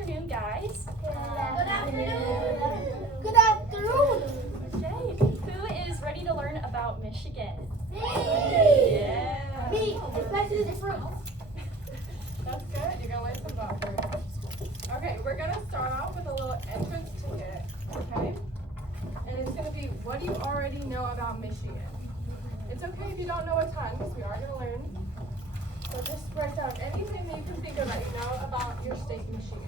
afternoon, guys. Good afternoon. Good afternoon. Okay, who is ready to learn about Michigan? Me. Yeah. Me, especially the fruit. That's good. You're gonna learn some about fruit. Okay, we're gonna start off with a little entrance ticket, okay? And it's gonna be, what do you already know about Michigan? It's okay if you don't know a ton, because we are gonna learn. So just write down anything that you can think of that you know about your state, Michigan.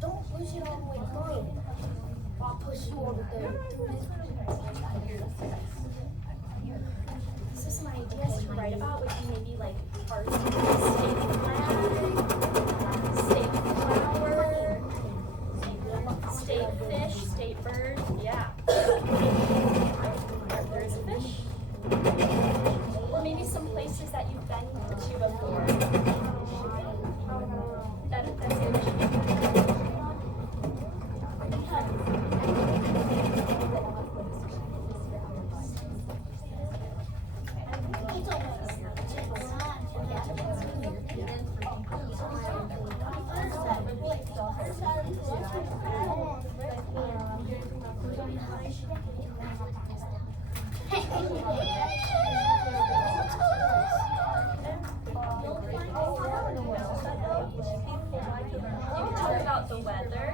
Don't push it all the way through. I'll push you over there. So some ideas to write about would be maybe like our state flag, state flower, state fish, state bird. Yeah. There's a fish. Or maybe some places that you've been to before. That's it. You can talk about the weather.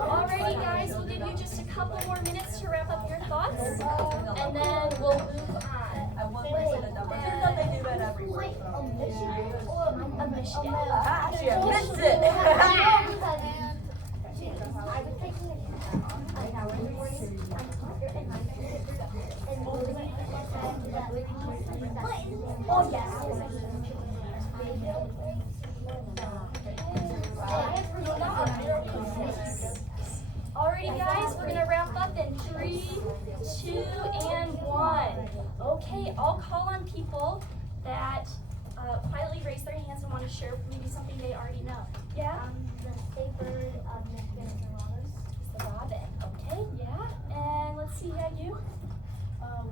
Alrighty, guys, we'll give you just a couple more minutes to wrap up your thoughts, and then we'll move on. They do that everywhere. A Michigan. Actually, I missed it. Oh, yes. Alrighty, guys, we're gonna wrap up in 3, 2, and 1. Okay, I'll call on people that quietly raise their hands and want to share maybe something they already know. Yeah? The state bird of Michigan is the robin. The robin. Okay, yeah. And let's see, yeah, you?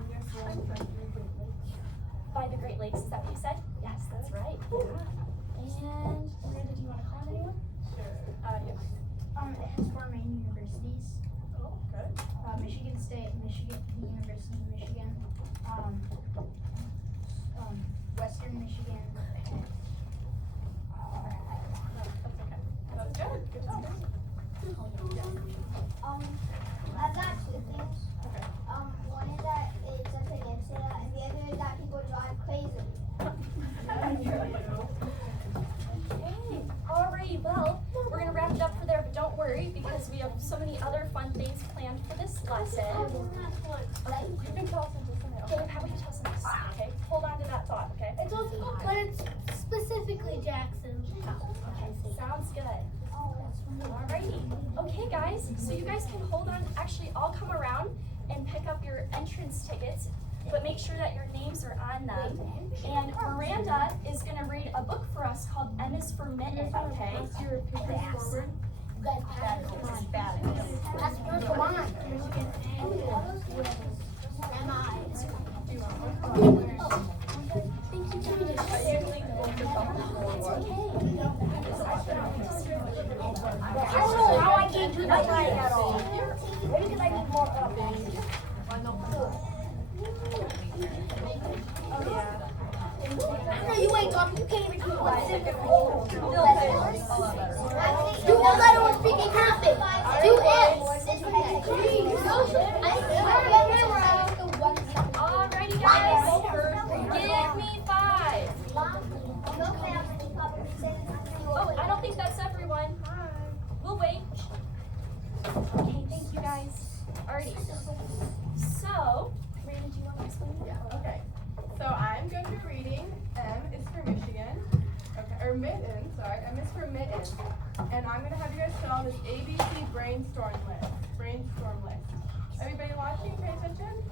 We are from By the Great Lakes, is that what you said? Yes, that's right. Yeah. And Miranda, do you want to call on anyone? Sure. Yes. It has 4 main universities. Oh, good. Michigan State, Michigan, the University of Michigan, Western Michigan, and That's good. Good job. I've got 2 things. Okay. One is that it's a peninsula, and the other is that people drive crazy. Okay. Alrighty, well, we're going to wrap it up for there, but don't worry because we have so many other fun things planned for this lesson. Okay, you can tell us in just a minute. Okay, how about you tell us in just a minute, okay? Hold on to that thought, okay? It's also, but it's specifically Jackson. Okay, sounds good. Alrighty. Okay, guys, so you guys can hold on. Actually, I'll come around and pick up your entrance tickets, but make sure that your names are on them. And Miranda is going to read a book for us called M is for Mitten, okay? That's first one. Grandma. Do you want one? Thank you, guys. I usually go to something for one. I don't know how I can't do that writing at all. Maybe because I need more copies. No, you ain't talking. You can't even do it. Do one letter with speaking perfect. Do it. Alrighty, guys. Give me 5. Oh, I don't think that's everyone. We'll wait. Okay, thank you, guys. Alrighty. So, Miranda, do you want to explain? Yeah, okay. So I'm going to be reading M is for Michigan. Okay, or mitten, sorry. M is for mitten. And I'm going to have you guys fill out this ABC brainstorm list. Everybody watching, pay attention?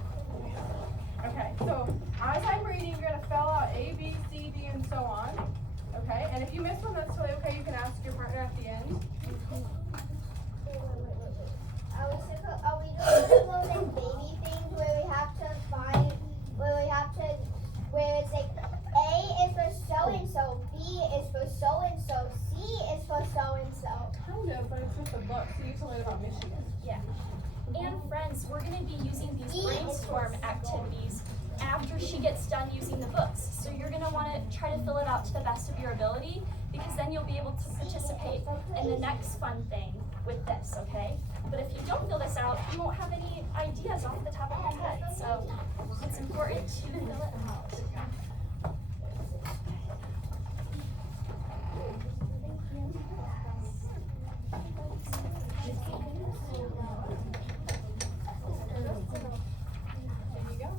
Okay, so as I'm reading, you're going to fill out A, B, C, D, and so on. Okay, and if you miss one, that's totally okay. You can ask your partner at the end. Are we doing one of those baby things where we have to find, where it's like A is for so and so, B is for so and so, C is for so and so. Kind of, but it's with the book, so you can learn about Michigan. Yeah. And friends, we're going to be using these brainstorm activities after she gets done using the books. So you're going to want to try to fill it out to the best of your ability, because then you'll be able to participate in the next fun thing with this, okay? But if you don't fill this out, you won't have any ideas off the top of your head. So it's important to fill it out. There you go.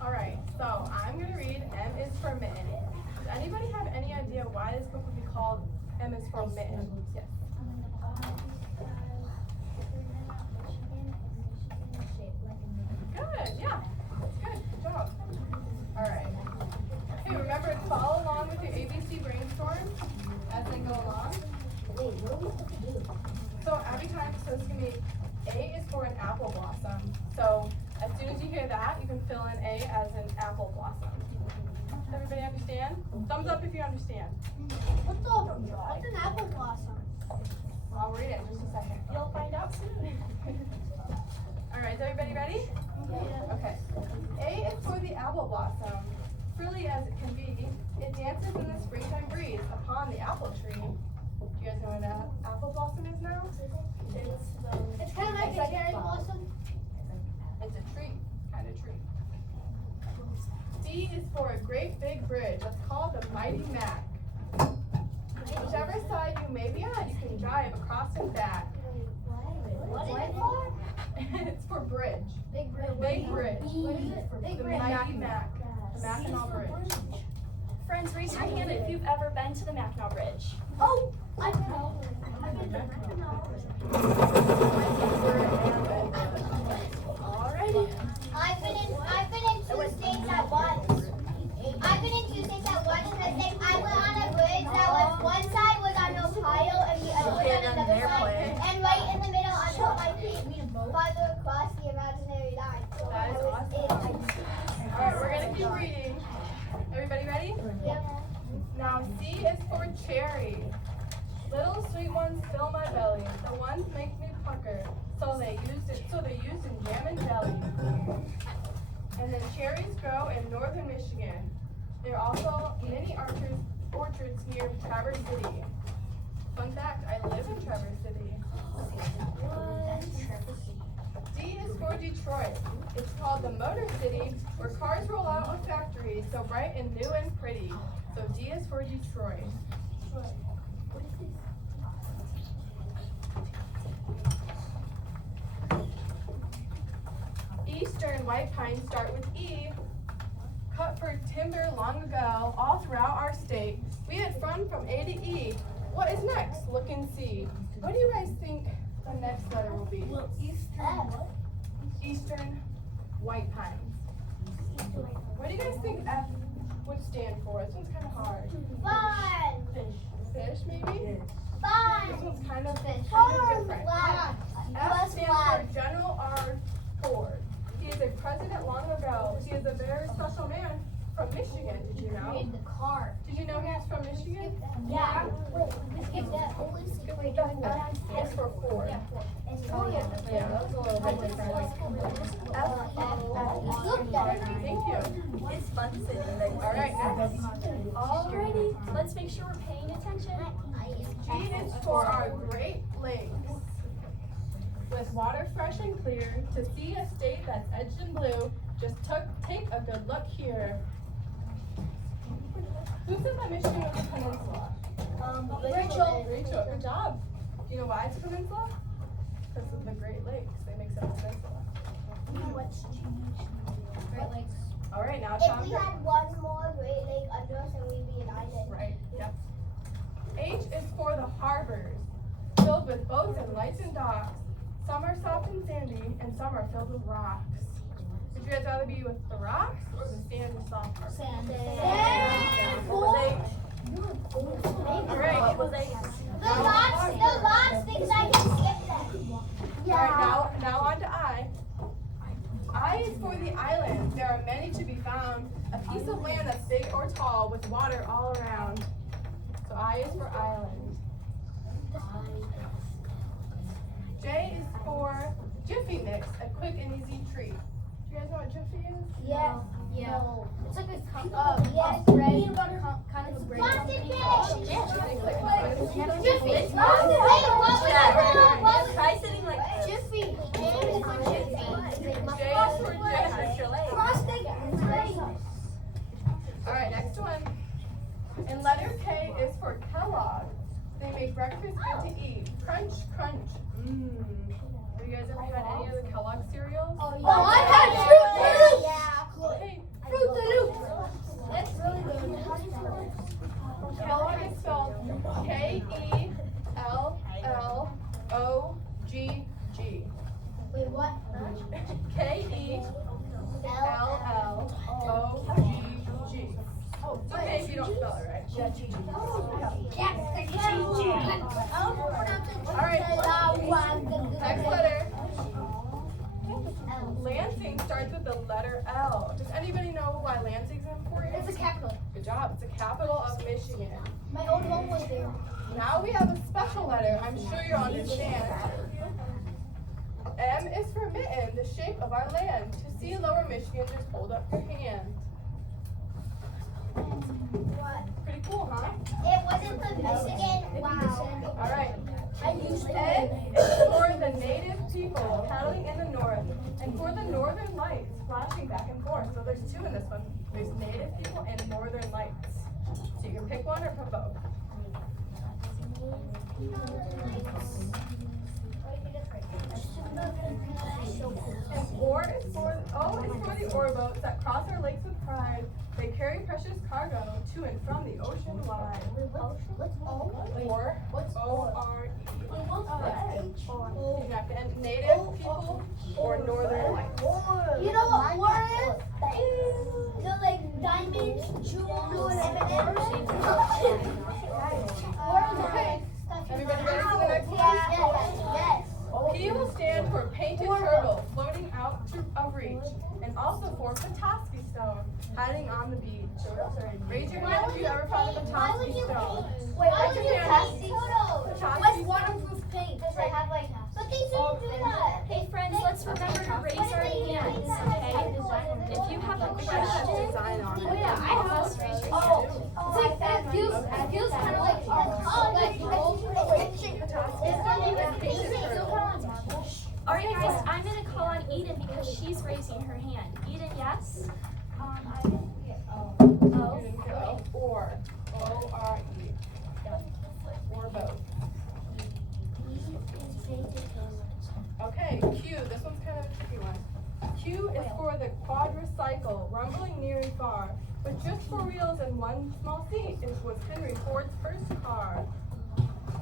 Alright, so I'm going to read M is for mitten. Does anybody have any idea why this book would be called M is for mitten? Yes. Good, yeah. That's good. Good job. Alright. Hey, remember to follow along with your ABC brainstorm as they go along. So every time, so it's going to be A is for an apple blossom. So as soon as you hear that, you can fill in A as an apple blossom. Does everybody understand? Thumbs up if you understand. What's an apple blossom? I'll read it in just a second. You'll find out soon. Alright, is everybody ready? Okay. A is for the apple blossom. Frilly as it can be, it dances in the springtime breeze upon the apple tree. Do you guys know what an apple blossom is now? It's kind of like a cherry blossom. It's a tree, kind of tree. D is for a great big bridge. That's called the Mighty Mac. Whichever side you may be on, you can drive across and back. What is it for? It's for bridge. Big bridge. Big bridge. Big The bridge. Mighty Mac. The Mackinac Bridge. Friends, raise your hand if you've ever been to the Mackinac Bridge. Oh, I know. Alrighty. I've been in 2 states at once. I've been in 2 states at once, and I went on a bridge that was one side was on Ohio and the other was on another side. And right in the middle, I put my feet farther across the imaginary line. So That is I was awesome. Alright, we're gonna keep reading. Everybody ready? Yep. Now C is for cherry. Little sweet ones fill my belly. The ones make me pucker. So they're used in jam and jelly. And then cherries grow in northern Michigan. There are also many orchards near Traverse City. Fun fact, I live in Traverse City. D is for Detroit. It's called the Motor City, where cars roll out of factories, so bright and new and pretty. So D is for Detroit. Eastern white pines start with E. Cut for timber long ago, all throughout our state. We had fun from A to E. What is next? Look and see. What do you guys think the next letter will be? Eastern white pines. What do you guys think F would stand for? This one's kind of hard. Fun. Fish, maybe? Fun. This one's kind of different. Flag. F stands for General R. Ford. He is a president long ago. He is a very special man from Michigan. Did you know? In the car. Did you know he was from Michigan? Yeah. Skip that. It's for Ford. Yeah, that was a little bit different. Thank you. It's fun sitting like. All right, next. Alrighty, let's make sure we're paying attention. G is for our Great Lakes. With water fresh and clear, to see a state that's edged in blue, just take a good look here. Who said that Michigan was a peninsula? Rachel, good job. Do you know why it's a peninsula? Because of the Great Lakes. They make it a peninsula. Great Lakes. All right, now If we Chandra. had one more Great Lake under us, then we'd be an island. Right, yep. H is for the harbors, filled with boats and lights and docks. Some are soft and sandy, and some are filled with rocks. Would you guys rather be with the rocks or the sandy soft harbors? Sand. All right. The lots, things I can skip them. All right, now on to I. I is for the islands. There are many to be found. A piece of land that's big or tall with water all around. So I is for island. J is for Jiffy Mix, a quick and easy treat. Do you guys know what Jiffy is? Yeah. It's like a Yes, bread, kind of a bread. Plastic fish. Jiffy. Wait, what was that? Try sitting like this. Jiffy. J is for Jiffy. Plastic. All right, next one. And letter K is for Kellogg. They make breakfast good to eat. Crunch, crunch. Mmm. Have you guys ever had any of the Kellogg cereals? Oh, I had Fruit Loops. Okay. Fruit Loops. That's really good. Kellogg is spelled K-E-L-L-O-G-G. Wait, what? K-E-L-L-O-G-G. It's okay if you don't spell it right. All right. Next letter. Lansing starts with the letter L. Does anybody know why Lansing's important? It's a capital. Good job. It's the capital of Michigan. My old home was there. Now we have a special letter. I'm sure you'll understand. M is for mitten, the shape of our land. To see Lower Michigan, just hold up your hand. What? Pretty cool, huh? It wasn't the Michigan. Wow. All right. I used N is for the native people paddling in the north, and for the northern lights flashing back and forth. So there's two in this one. There's native people and northern lights. So you can pick one or put both. And O is for the ore boats that cross our lakes with pride. They carry precious cargo to and from the ocean wide. Or O-R-E. You have to end native people or northern lights. You know what war is? The like diamonds, jewels, M&M's. Okay. Everybody ready for the next one? Yes. P will stand for painted turtle floating out of reach, and also for Petoskey stone hiding on the beach. Raise your hand if you ever found a Petoskey stone. Wait, why would you test these? Petoskey waterproof paint? Does it have like? But they shouldn't do that. Hey friends, let's remember to raise our hands, okay? If you have a question, design on it. Oh yeah, I have. just raise your Oh, hand. it's like it feels kind of like Alright guys, I'm gonna call on Eden because she's raising her hand. Eden, yes? You didn't go. Or. O-R-E. Or both. Okay, Q. This one's kind of a tricky one. Q is for the quadricycle, rumbling near and far. With just 4 wheels and 1 small seat, it was Henry Ford's first car.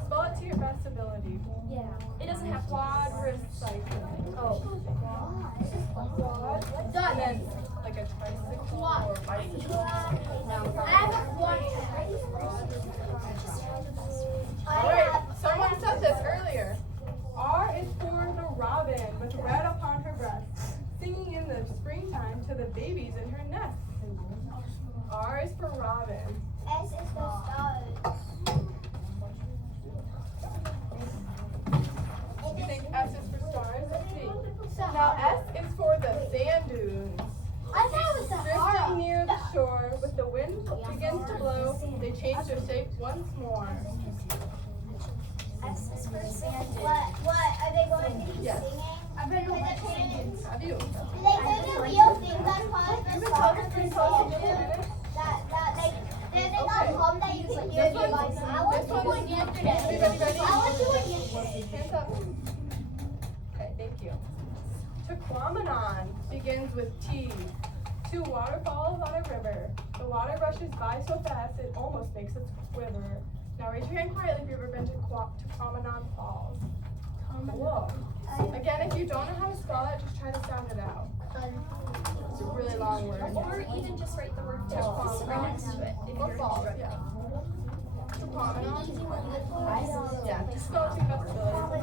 Spell it to your best ability. facility. Yeah. It doesn't have Quad recycling. Oh. Quad. And then like a tricycle or bicycle. I have a quad. Alright, someone said this earlier. R is for the robin with red upon her breast, singing in the springtime to the babies in her nest. R is for robin. S is for stars. You think S is for stars? Let's see. Now S is for the sand dunes. I thought it was the Drifting near the shore, with the wind begins to blow, they change their shape once more. S is for sand. What? Are they going to be Yes. singing? I've been on my parents. Have you? Do they do the real thing that caused the You've been song talking to pretty sing? close to 2 minutes. That like, there's like Okay. a hum that you can hear This in your voice. I went this to one- one yesterday. Everybody ready? I went to one yesterday. Hands up. Okay, thank you. Tequamanon begins with T. Two waterfalls on a river. The water rushes by so fast it almost makes it quiver. Now raise your hand quietly if you've ever been to Tequamanon Falls. Cool. Again, if you don't know how to spell it, just try to sound it out. It's a really long word. Or even just write the word falls right next to it. If Or you're falls, struggling. yeah. Tequamanon. Yeah, just spell it to your best ability.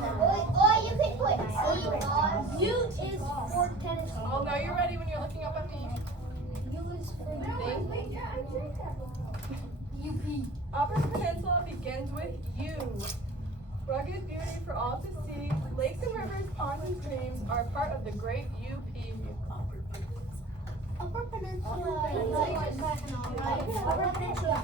Or you can put C on. U is for tennis. I'll know you're ready when you're looking up at me. U is for UP. Upper Peninsula begins with U. Rugged beauty for all to see. Lakes and rivers, ponds and streams are part of the great UP. Upper Peninsula. Upper Peninsula.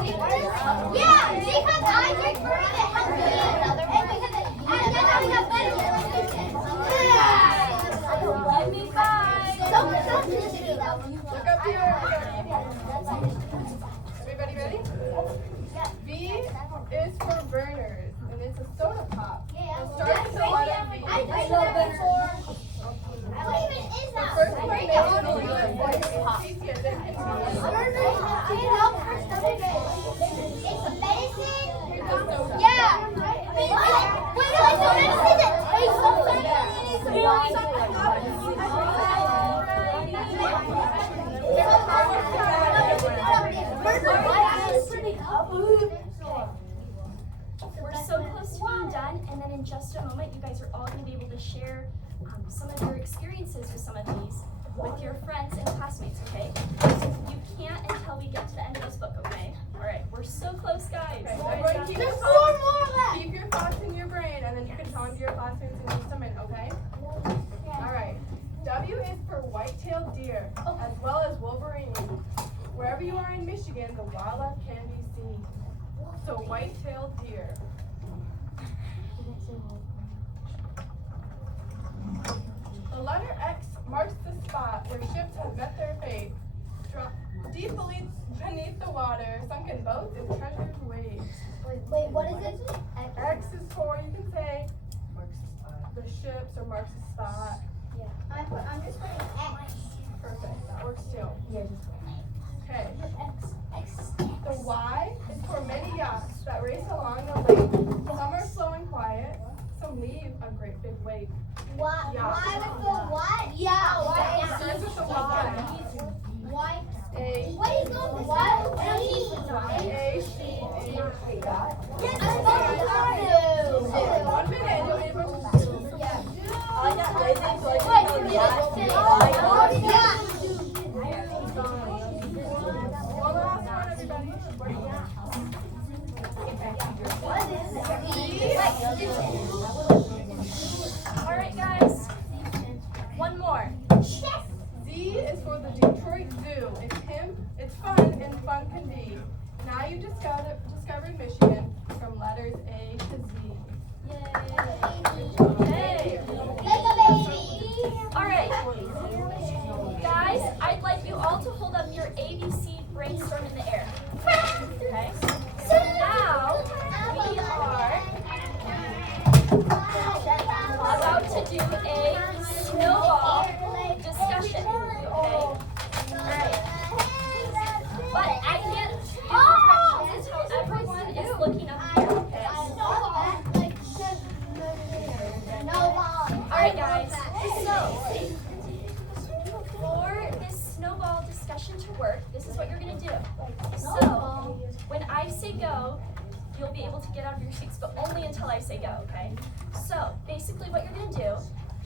Yeah, because I drink bourbon, it helps me. And because and then I got Give me 5. Look up here, everybody. Everybody ready? V is for burners, and it's a soda pop. It starts with the letter V. I love burners. What even is The that? first one makes it a little tasty as it can It's a medicine. be. Here's the soda. Yeah. Wait, so medicine that tastes We're so close to being done, and then in just a moment, you guys are all going to be able to share some of your experiences with some of these with your friends and classmates, okay? You can't until we get to the end of this book, okay? All right, we're so close, guys. Okay, You guys everyone got keep this. your thoughts. Keep your thoughts in your brain, and then you can tell them to your classmates in just a minute, okay? All right. W is for white-tailed deer, as well as wolverine. Wherever you are in Michigan, the wildlife can be seen. So white-tailed deer. The letter X marks the spot where ships have met their fate. Deep beneath the water, sunken boats and treasured waves. Wait, what is it? X is for, you can say, the ships or marks the spot. I'm just putting X. Perfect, that works too. Okay. The Y is for many yachts that race along the lake. Some are slow and quiet, some leave a great big wake. Why? Yeah. Why was the what? Yeah. It starts with the Y. Why? A, What is going to say? A, C, A. Yes, I'm going to. 1 minute, you'll be able to. I got lazy, so I didn't know that. One last one, everybody. All right, guys. One more. Z is for the Detroit Zoo. It's him, it's fun, and fun can be. Now you discovered Michigan from letters A to Z. Yay! Yay! All right. Guys, I'd like you all to hold up your ABC brain brainstorm in the air. Okay? So now we are about to do a snowball discussion. Okay? Alright. But I can't do directions until everyone is looking up here. Okay? Alright guys, so for this snowball discussion to work, this is what you're going to do. So, when I say go, you'll be able to get out of your seats, but only until I say go, okay? So, basically what you're going to do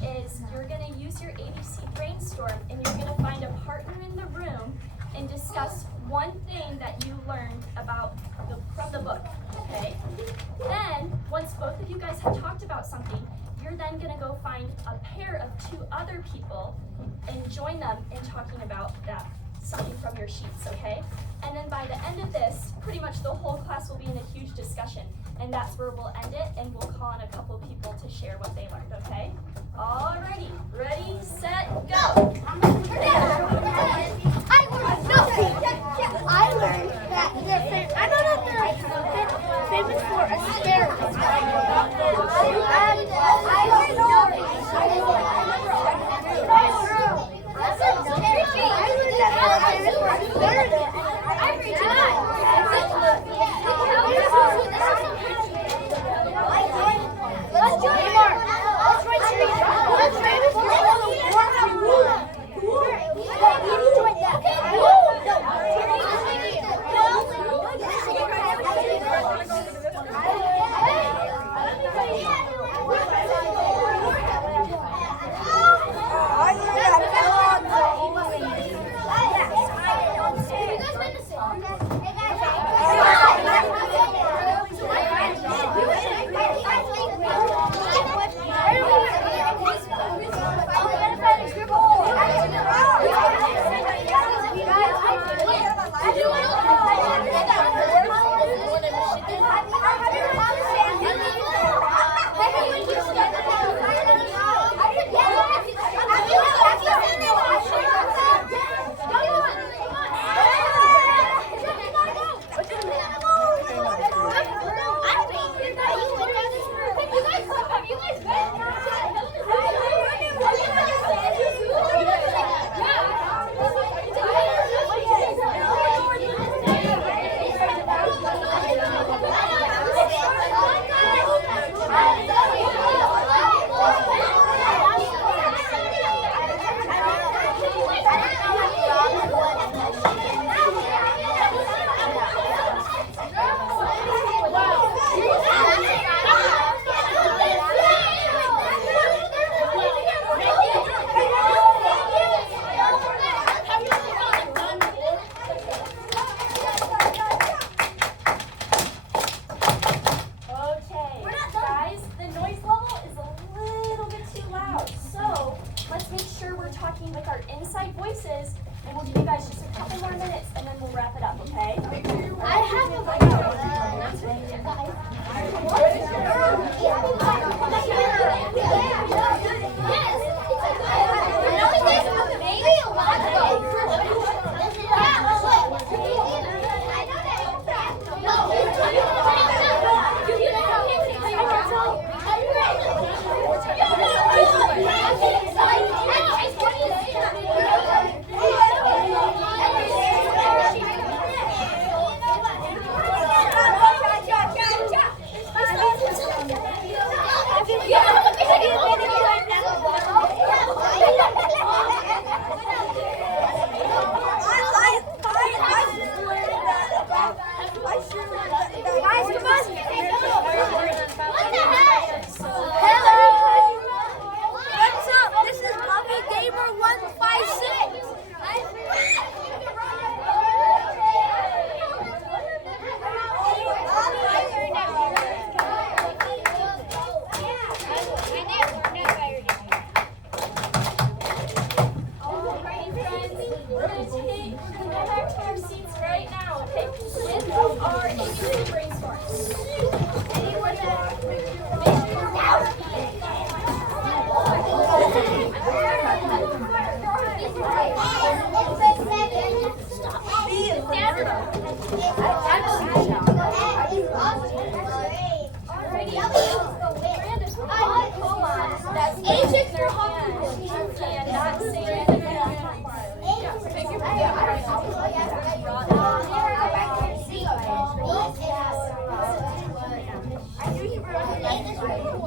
is you're going to use your ABC brainstorm and you're going to find a partner in the room and discuss one thing that you learned about from the book, okay? Then, once both of you guys have talked about something, you're then going to go find a pair of 2 other people and join them in talking about that something from your sheets, okay? And then by the end of this, pretty much the whole class will be in a huge discussion, and that's where we'll end it, and we'll call on a couple people to share what they learned, okay? Alrighty, ready, set, go! I learned that I know that they're famous for asparagus.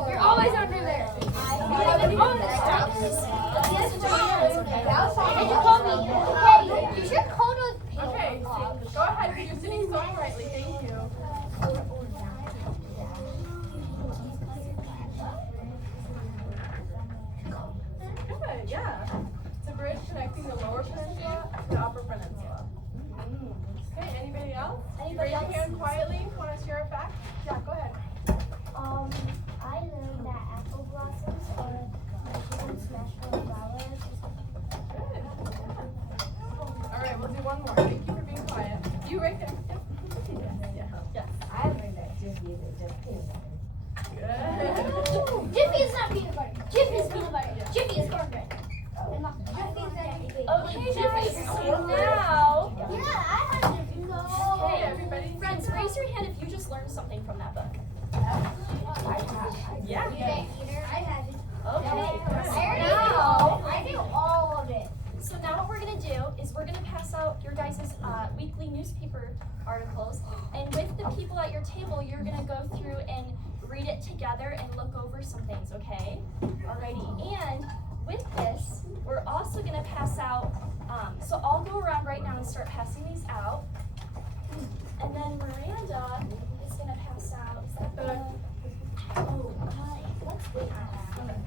You're always under there. And you call me. Hey, you should call those people. Okay, go ahead. You're sitting so uprightly. Thank you. Good, yeah. It's a bridge connecting the lower peninsula to the upper peninsula. Okay, anybody else? Raise your hand quietly if you want to share a fact. Yeah, go ahead. I learned that apple blossoms are national flowers. Good. All right, we'll do one more. Thank you for being quiet. You right there. Yep. Yes. I learned that Jiffy is just peanut butter. Good. Jiffy is not peanut butter. Jiffy is peanut butter. Jiffy is cornbread. Okay, guys, so now, Yeah, I had Jiffy. Okay, everybody. friends, raise your hand if you just learned something from that book. Yeah. I had it. Okay. Now, I knew all of it. so now what we're gonna do is we're gonna pass out your guys' weekly newspaper articles, and with the people at your table, you're gonna go through and read it together and look over some things, okay? Alrighty, and with this, we're also gonna pass out, so I'll go around right now and start passing these out. And then Miranda is gonna pass out, is that the, oh, let's wait on that.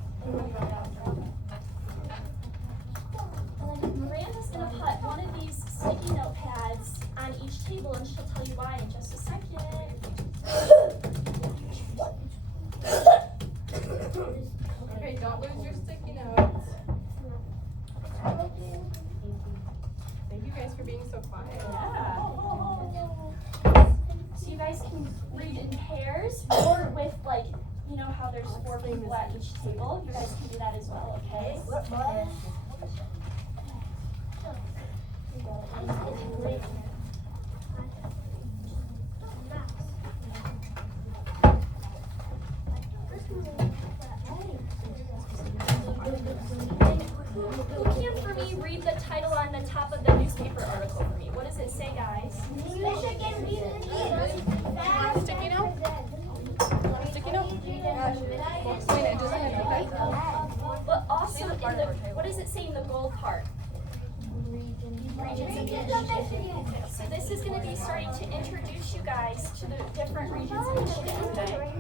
And then Miranda's gonna put one of these sticky notepads on each table, and she'll tell you why in just a second. Okay, don't lose your sticky notes. Thank you guys for being so quiet. So you guys can read in pairs or with like, you know how there's 4 people at each table. You guys can do that as well, okay? Who can for me read the title on the top of the newspaper article for me? What does it say, guys? Michigan beat the Sticky note? Sticky note? Explain it, just a minute, okay? But also in the, what does it say in the gold part? Regions of Michigan. So this is going to be starting to introduce you guys to the different regions of Michigan, okay?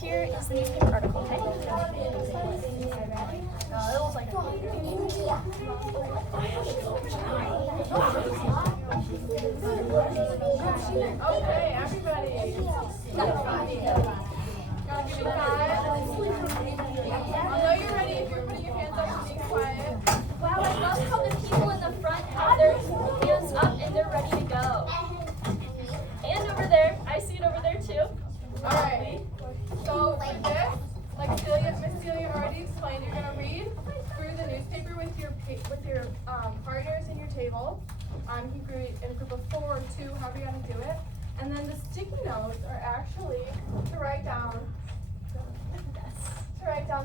Here is the newspaper article, okay? Okay, everybody. I know you're ready if you're putting your hands up and being quiet. Wow, I love how the people in the front have their hands up and they're ready to go. And over there, I see it over there too. Alright, so with this, like Miss Celia already explained, you're gonna read through the newspaper with your partners in your table. You can read in a group of 4 or 2, however you want to do it. And then the sticky notes are actually to write down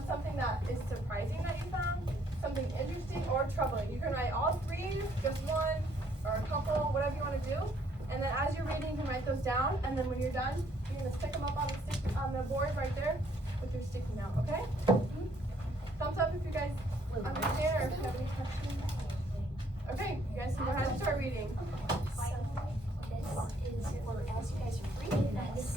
something that is surprising that you found, something interesting or troubling. You can write all 3, just 1, or a couple, whatever you want to do. And then as you're reading, you can write those down. And then when you're done, you're going to stick them up on the board right there with your sticky note, okay? Thumbs up if you guys understand or if you have any questions. Okay, you guys can go ahead and start reading. This is for as you guys are reading this.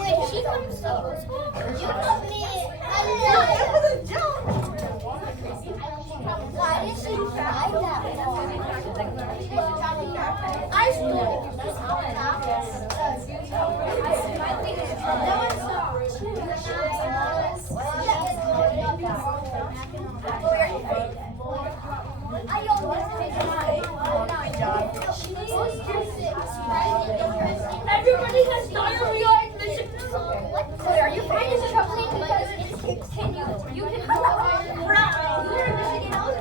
Wait, she comes so. You told me. Why did she try that one? I stole this one. Everybody has diarrhea in Michigan. Are you finding troubling because can you can go on you're in Michigan also?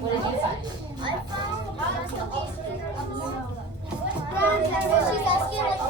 What did you find? I found she's asking like